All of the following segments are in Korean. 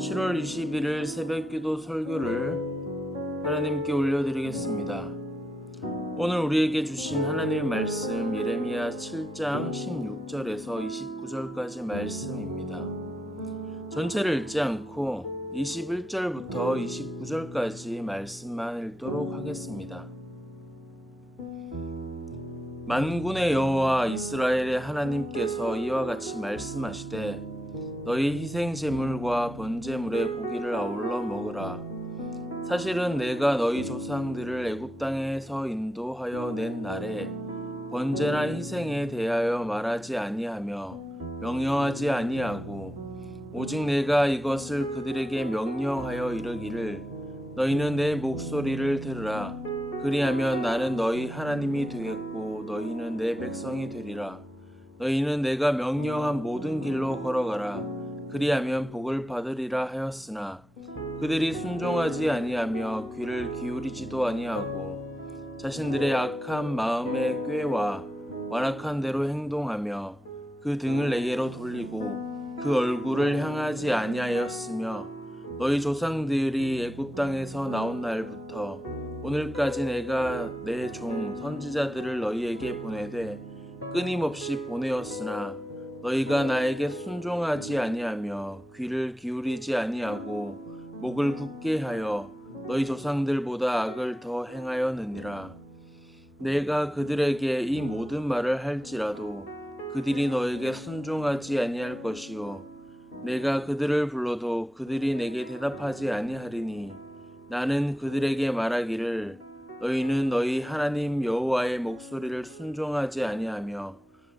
7월 21일 새벽기도 설교를 하나님께 올려드리겠습니다. 오늘 우리에게 주신 하나님의 말씀 예레미야 7장 16절에서 29절까지 말씀입니다. 전체를 읽지 않고 21절부터 29절까지 말씀만 읽도록 하겠습니다. 만군의 여호와 이스라엘의 하나님께서 이와 같이 말씀하시되 너희 희생제물과 번제물의 고기를 아울러 먹으라. 사실은 내가 너희 조상들을 애굽 땅에서 인도하여 낸 날에 번제나 희생에 대하여 말하지 아니하며 명령하지 아니하고 오직 내가 이것을 그들에게 명령하여 이르기를 너희는 내 목소리를 들으라. 그리하면 나는 너희 하나님이 되겠고 너희는 내 백성이 되리라. 너희는 내가 명령한 모든 길로 걸어가라. 그리하면 복을 받으리라 하였으나 그들이 순종하지 아니하며 귀를 기울이지도 아니하고 자신들의 악한 마음에 꾀와 완악한 대로 행동하며 그 등을 내게로 돌리고 그 얼굴을 향하지 아니하였으며 너희 조상들이 애굽 땅에서 나온 날부터 오늘까지 내가 내 종 선지자들을 너희에게 보내되 끊임없이 보내었으나 너희가 나에게 순종하지 아니하며 귀를 기울이지 아니하고 목을 굳게 하여 너희 조상들보다 악을 더 행하였느니라. 내가 그들에게 이 모든 말을 할지라도 그들이 너에게 순종하지 아니할 것이요 내가 그들을 불러도 그들이 내게 대답하지 아니하리니 나는 그들에게 말하기를 너희는 너희 하나님 여호와의 목소리를 순종하지 아니하며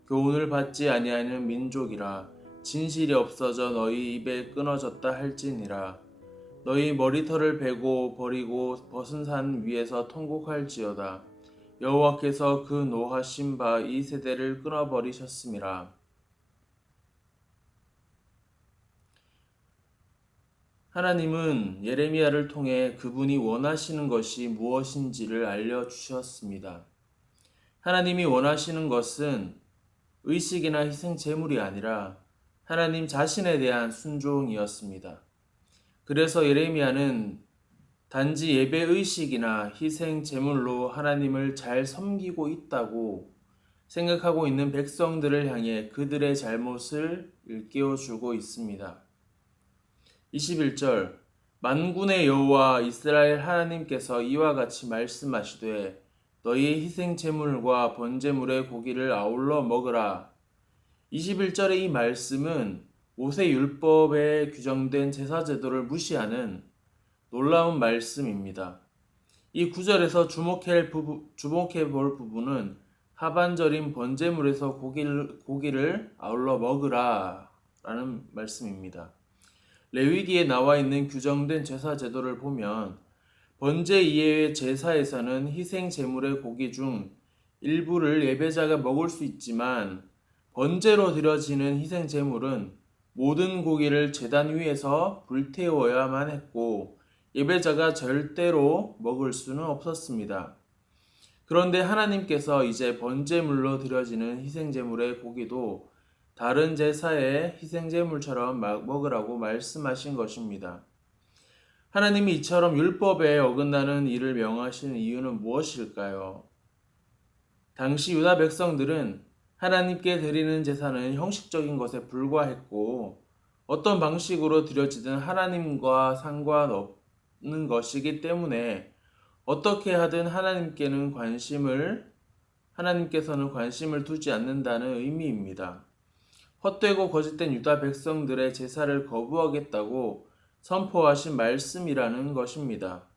교훈을 받지 아니하는 민족이라. 진실이 없어져 너희 입에 끊어졌다 할지니라. 너희 머리털을 베고 버리고 벗은 산 위에서 통곡할지어다. 여호와께서 그 노하신 바 이 세대를 끊어버리셨음이라. 하나님은 예레미야를 통해 그분이 원하시는 것이 무엇인지를 알려주셨습니다. 하나님이 원하시는 것은 의식이나 희생 제물이 아니라 하나님 자신에 대한 순종이었습니다. 그래서 예레미야는 단지 예배 의식이나 희생 제물로 하나님을 잘 섬기고 있다고 생각하고 있는 백성들을 향해 그들의 잘못을 일깨워주고 있습니다. 21절 만군의 여호와 이스라엘 하나님께서 이와 같이 말씀하시되 너희의 희생 제물과 번제물의 고기를 아울러 먹으라. 21절의 이 말씀은 모세 율법에 규정된 제사 제도를 무시하는 놀라운 말씀입니다. 이 구절에서 주목해 볼 부분은 하반절인 번제물에서 고기를 아울러 먹으라 라는 말씀입니다. 레위기에 나와 있는 규정된 제사 제도를 보면 번제 이외의 제사에서는 희생 제물의 고기 중 일부를 예배자가 먹을 수 있지만 번제로 드려지는 희생 제물은 모든 고기를 제단 위에서 불태워야만 했고 예배자가 절대로 먹을 수는 없었습니다. 그런데 하나님께서 이제 번제물로 드려지는 희생 제물의 고기도 다른 제사의 희생제물처럼 먹으라고 말씀하신 것입니다. 하나님이 이처럼 율법에 어긋나는 일을 명하신 이유는 무엇일까요? 당시 유다 백성들은 하나님께 드리는 제사는 형식적인 것에 불과했고 어떤 방식으로 드려지든 하나님과 상관없는 것이기 때문에 어떻게 하든 하나님께서는 관심을 두지 않는다는 의미입니다. 헛되고 거짓된 유다 백성들의 제사를 거부하겠다고 선포하신 말씀이라는 것입니다.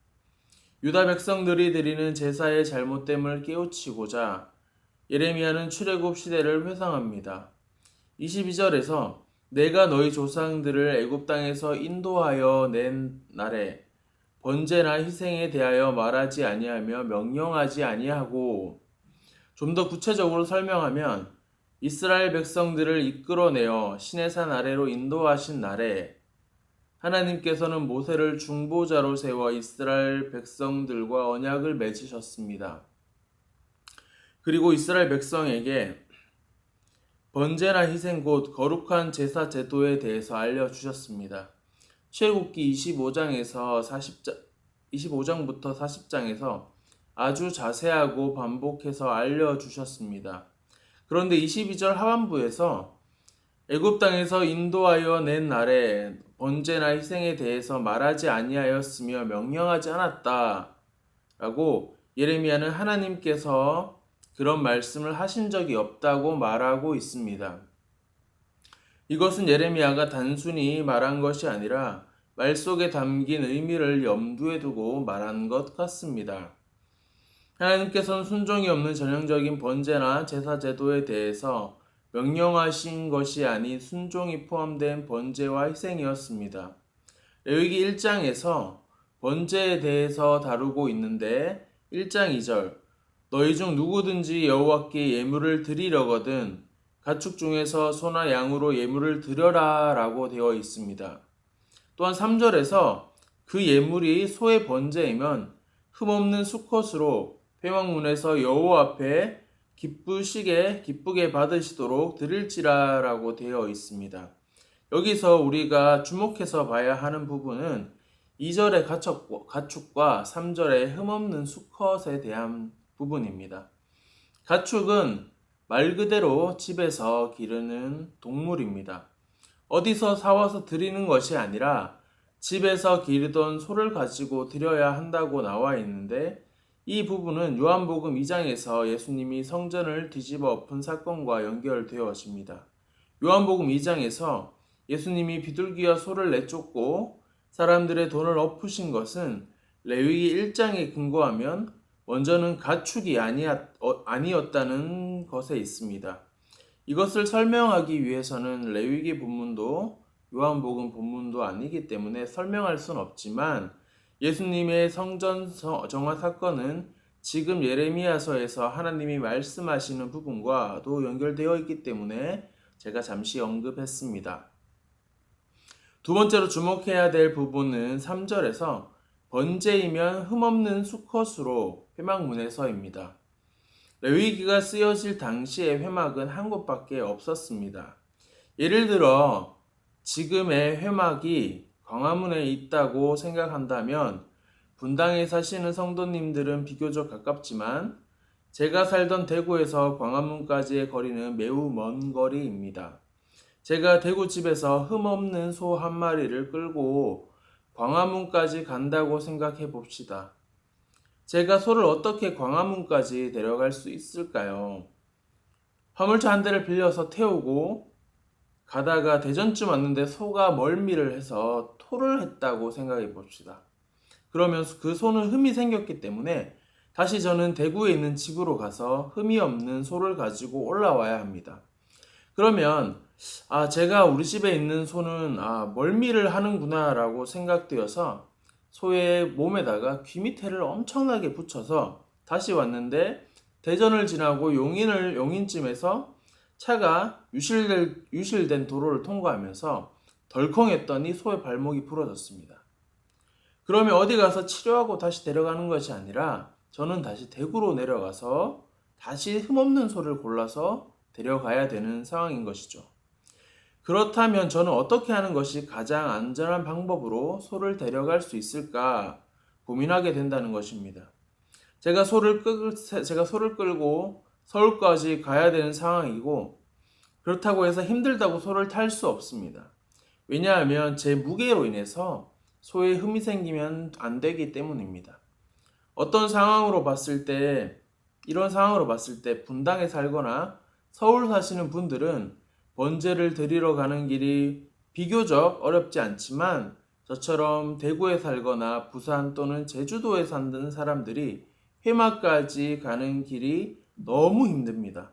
유다 백성들이 드리는 제사의 잘못됨을 깨우치고자 예레미야는 출애굽 시대를 회상합니다. 22절에서 내가 너희 조상들을 애굽 땅에서 인도하여 낸 날에 번제나 희생에 대하여 말하지 아니하며 명령하지 아니하고 좀 더 구체적으로 설명하면 이스라엘 백성들을 이끌어내어 시내산 아래로 인도하신 날에 하나님께서는 모세를 중보자로 세워 이스라엘 백성들과 언약을 맺으셨습니다. 그리고 이스라엘 백성에게 번제나 희생 곧 거룩한 제사 제도에 대해서 알려주셨습니다. 출애굽기 25장부터 40장에서 아주 자세하고 반복해서 알려주셨습니다. 그런데 22절 하반부에서 애굽 땅에서 인도하여 낸 날에 번제나 희생에 대해서 말하지 아니하였으며 명령하지 않았다라고 예레미야는 하나님께서 그런 말씀을 하신 적이 없다고 말하고 있습니다. 이것은 예레미야가 단순히 말한 것이 아니라 말 속에 담긴 의미를 염두에 두고 말한 것 같습니다. 하나님께서는 순종이 없는 전형적인 번제나 제사 제도에 대해서 명령하신 것이 아닌 순종이 포함된 번제와 희생이었습니다. 레위기 1장에서 번제에 대해서 다루고 있는데 1장 2절 너희 중 누구든지 여호와께 예물을 드리려거든 가축 중에서 소나 양으로 예물을 드려라 라고 되어 있습니다. 또한 3절에서 그 예물이 소의 번제이면 흠없는 수컷으로 회막문에서 여호와 앞에 기쁘게 받으시도록 드릴지라 라고 되어 있습니다. 여기서 우리가 주목해서 봐야 하는 부분은 2절의 가축과 3절의 흠없는 수컷에 대한 부분입니다. 가축은 말 그대로 집에서 기르는 동물입니다. 어디서 사와서 드리는 것이 아니라 집에서 기르던 소를 가지고 드려야 한다고 나와 있는데 이 부분은 요한복음 2장에서 예수님이 성전을 뒤집어 엎은 사건과 연결되어집니다. 요한복음 2장에서 예수님이 비둘기와 소를 내쫓고 사람들의 돈을 엎으신 것은 레위기 1장에 근거하면 먼저는 가축이 아니었다는 것에 있습니다. 이것을 설명하기 위해서는 레위기 본문도 요한복음 본문도 아니기 때문에 설명할 수는 없지만 예수님의 성전 정화 사건은 지금 예레미야서에서 하나님이 말씀하시는 부분과도 연결되어 있기 때문에 제가 잠시 언급했습니다. 두 번째로 주목해야 될 부분은 3절에서 번제이면 흠없는 수컷으로 회막문에서입니다. 레위기가 쓰여질 당시에 회막은 한 곳밖에 없었습니다. 예를 들어 지금의 회막이 광화문에 있다고 생각한다면 분당에 사시는 성도님들은 비교적 가깝지만 제가 살던 대구에서 광화문까지의 거리는 매우 먼 거리입니다. 제가 대구집에서 흠없는 소 한 마리를 끌고 광화문까지 간다고 생각해 봅시다. 제가 소를 어떻게 광화문까지 데려갈 수 있을까요? 화물차 한 대를 빌려서 태우고 가다가 대전쯤 왔는데 소가 멀미를 해서 토를 했다고 생각해 봅시다. 그러면 그 소는 흠이 생겼기 때문에 다시 저는 대구에 있는 집으로 가서 흠이 없는 소를 가지고 올라와야 합니다. 그러면 제가 우리 집에 있는 소는 멀미를 하는구나 라고 생각되어서 소의 몸에다가 귀밑테를 엄청나게 붙여서 다시 왔는데 대전을 지나고 용인쯤에서 차가 유실된 도로를 통과하면서 덜컹했더니 소의 발목이 부러졌습니다. 그러면 어디 가서 치료하고 다시 데려가는 것이 아니라 저는 다시 대구로 내려가서 다시 흠없는 소를 골라서 데려가야 되는 상황인 것이죠. 그렇다면 저는 어떻게 하는 것이 가장 안전한 방법으로 소를 데려갈 수 있을까 고민하게 된다는 것입니다. 제가 소를 끌고 서울까지 가야 되는 상황이고 그렇다고 해서 힘들다고 소를 탈 수 없습니다. 왜냐하면 제 무게로 인해서 소에 흠이 생기면 안 되기 때문입니다. 이런 상황으로 봤을 때 분당에 살거나 서울 사시는 분들은 번제를 드리러 가는 길이 비교적 어렵지 않지만 저처럼 대구에 살거나 부산 또는 제주도에 사는 사람들이 회막까지 가는 길이 너무 힘듭니다.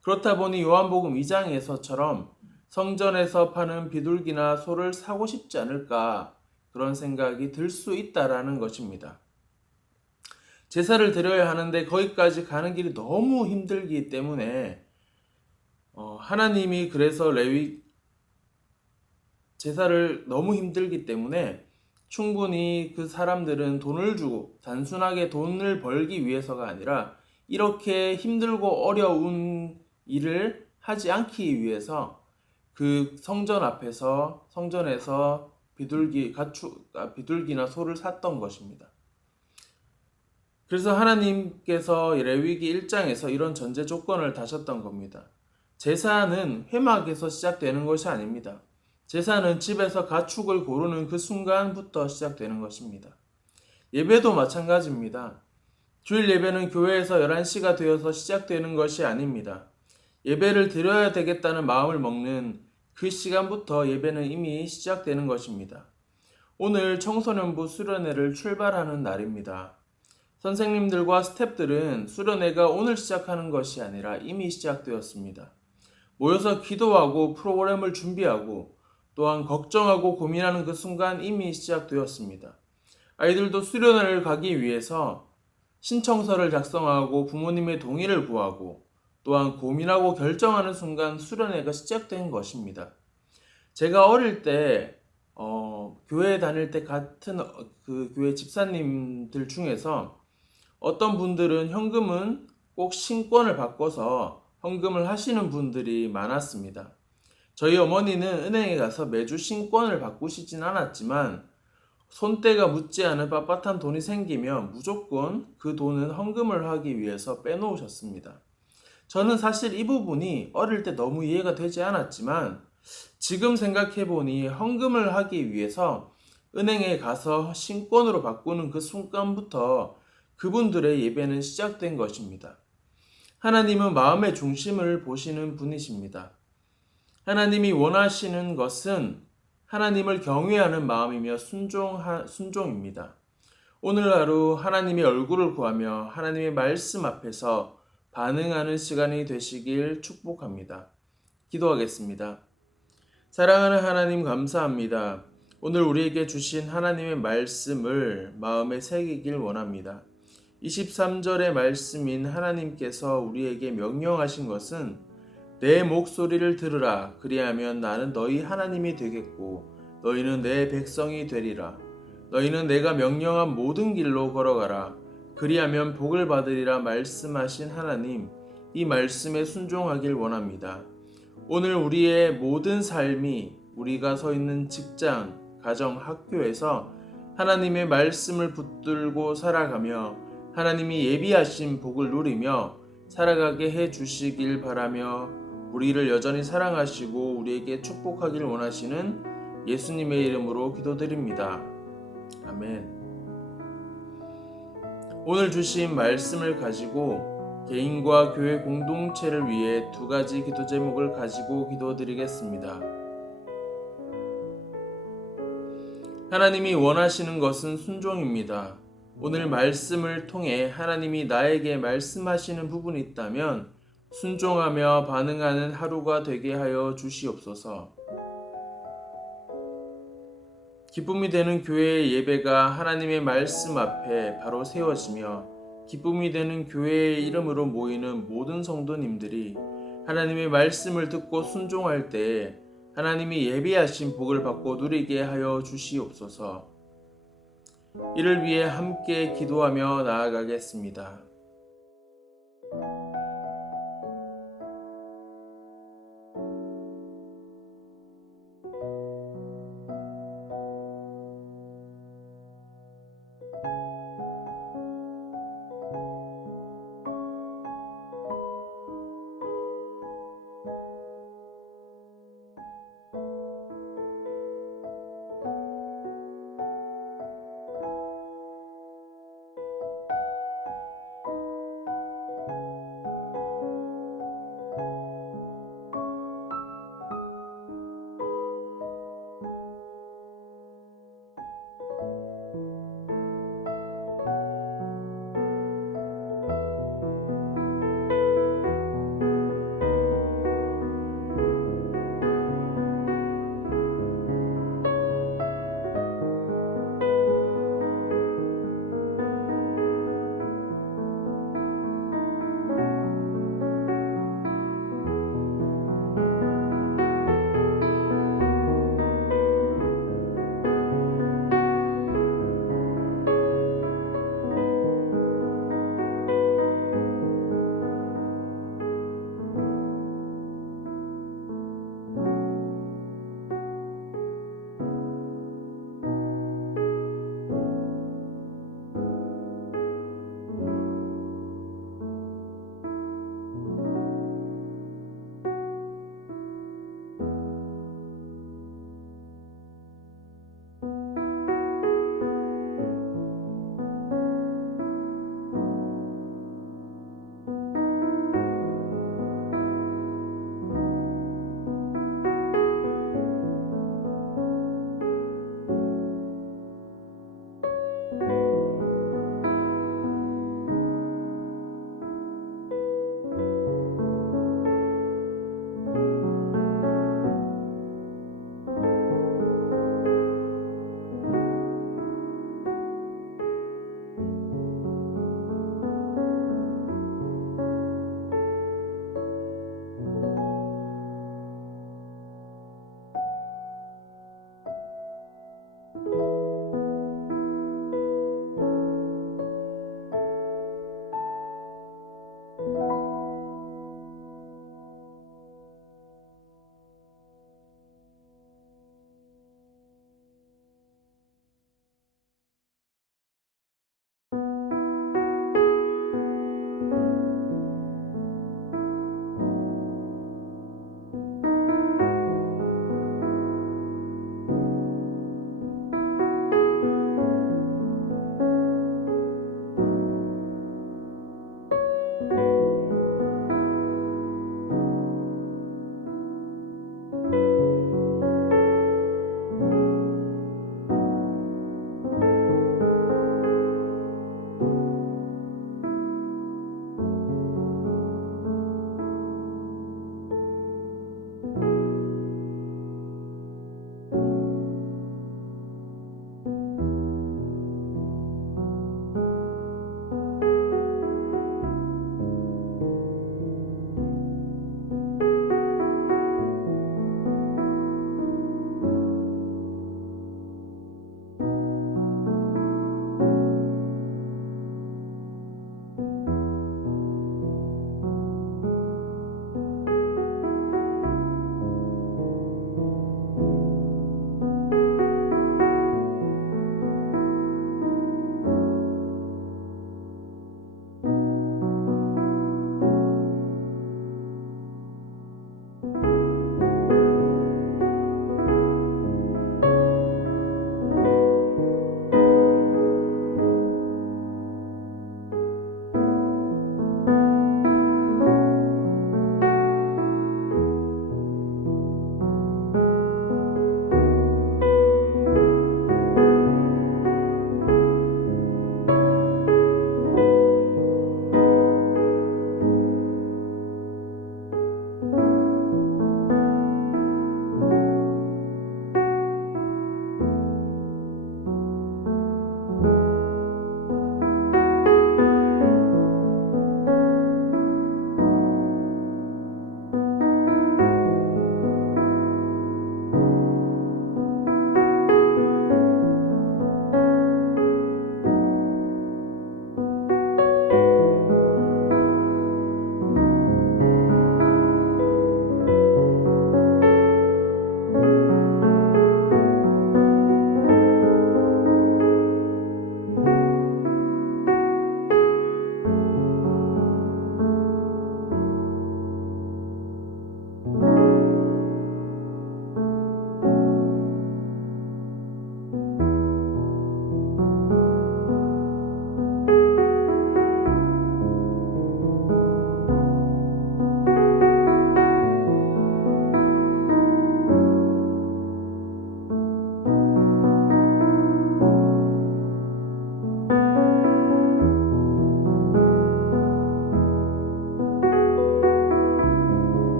그렇다 보니 요한복음 2장에서처럼 성전에서 파는 비둘기나 소를 사고 싶지 않을까 그런 생각이 들 수 있다라는 것입니다. 제사를 드려야 하는데 거기까지 가는 길이 너무 힘들기 때문에 하나님이 그래서 제사를 너무 힘들기 때문에 충분히 그 사람들은 돈을 주고 단순하게 돈을 벌기 위해서가 아니라 이렇게 힘들고 어려운 일을 하지 않기 위해서 그 성전에서 비둘기나 소를 샀던 것입니다. 그래서 하나님께서 레위기 1장에서 이런 전제 조건을 다셨던 겁니다. 제사는 회막에서 시작되는 것이 아닙니다. 제사는 집에서 가축을 고르는 그 순간부터 시작되는 것입니다. 예배도 마찬가지입니다. 주일 예배는 교회에서 11시가 되어서 시작되는 것이 아닙니다. 예배를 드려야 되겠다는 마음을 먹는 그 시간부터 예배는 이미 시작되는 것입니다. 오늘 청소년부 수련회를 출발하는 날입니다. 선생님들과 스태프들은 수련회가 오늘 시작하는 것이 아니라 이미 시작되었습니다. 모여서 기도하고 프로그램을 준비하고 또한 걱정하고 고민하는 그 순간 이미 시작되었습니다. 아이들도 수련회를 가기 위해서 신청서를 작성하고 부모님의 동의를 구하고 또한 고민하고 결정하는 순간 수련회가 시작된 것입니다. 제가 어릴 때 교회 다닐 때 같은 그 교회 집사님들 중에서 어떤 분들은 현금은 꼭 신권을 바꿔서 헌금을 하시는 분들이 많았습니다. 저희 어머니는 은행에 가서 매주 신권을 바꾸시진 않았지만 손때가 묻지 않은 빳빳한 돈이 생기면 무조건 그 돈은 헌금을 하기 위해서 빼놓으셨습니다. 저는 사실 이 부분이 어릴 때 너무 이해가 되지 않았지만 지금 생각해보니 헌금을 하기 위해서 은행에 가서 신권으로 바꾸는 그 순간부터 그분들의 예배는 시작된 것입니다. 하나님은 마음의 중심을 보시는 분이십니다. 하나님이 원하시는 것은 하나님을 경외하는 마음이며 순종입니다. 오늘 하루 하나님의 얼굴을 구하며 하나님의 말씀 앞에서 반응하는 시간이 되시길 축복합니다. 기도하겠습니다. 사랑하는 하나님 감사합니다. 오늘 우리에게 주신 하나님의 말씀을 마음에 새기길 원합니다. 23절의 말씀인 하나님께서 우리에게 명령하신 것은 내 목소리를 들으라. 그리하면 나는 너희 하나님이 되겠고 너희는 내 백성이 되리라. 너희는 내가 명령한 모든 길로 걸어가라. 그리하면 복을 받으리라 말씀하신 하나님, 이 말씀에 순종하길 원합니다. 오늘 우리의 모든 삶이 우리가 서 있는 직장, 가정, 학교에서 하나님의 말씀을 붙들고 살아가며 하나님이 예비하신 복을 누리며 살아가게 해 주시길 바라며 우리를 여전히 사랑하시고 우리에게 축복하길 원하시는 예수님의 이름으로 기도드립니다. 아멘. 오늘 주신 말씀을 가지고 개인과 교회 공동체를 위해 두 가지 기도 제목을 가지고 기도드리겠습니다. 하나님이 원하시는 것은 순종입니다. 오늘 말씀을 통해 하나님이 나에게 말씀하시는 부분이 있다면 순종하며 반응하는 하루가 되게 하여 주시옵소서. 기쁨이 되는 교회의 예배가 하나님의 말씀 앞에 바로 세워지며 기쁨이 되는 교회의 이름으로 모이는 모든 성도님들이 하나님의 말씀을 듣고 순종할 때에 하나님이 예비하신 복을 받고 누리게 하여 주시옵소서. 이를 위해 함께 기도하며 나아가겠습니다.